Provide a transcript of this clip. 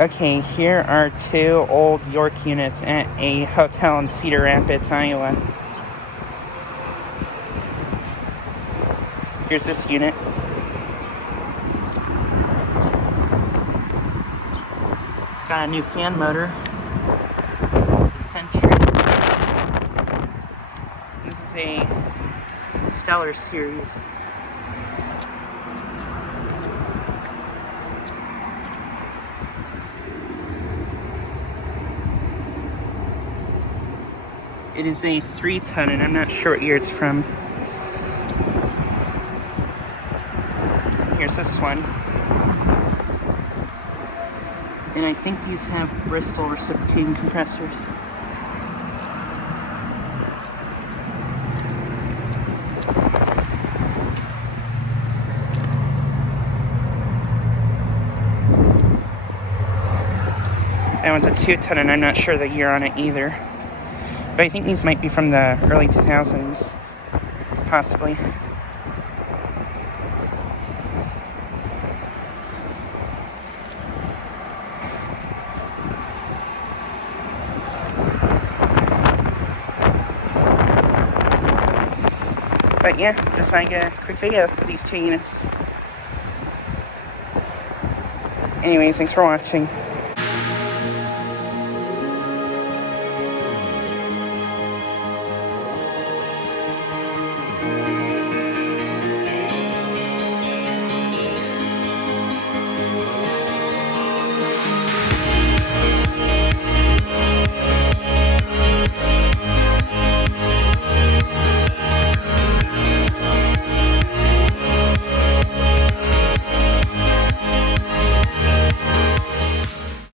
Okay, here are two old York units at a hotel in Cedar Rapids, Iowa. Here's this unit. It's got a new fan motor. It's a Century. This is a Stellar series. It is a 3-ton, and I'm not sure what year it's from. Here's this one. And I think these have Bristol reciprocating compressors. That one's a 2-ton, and I'm not sure the year on it either. But I think these might be from the early 2000s, possibly. But yeah, just like a quick video of these two units. Anyways, thanks for watching.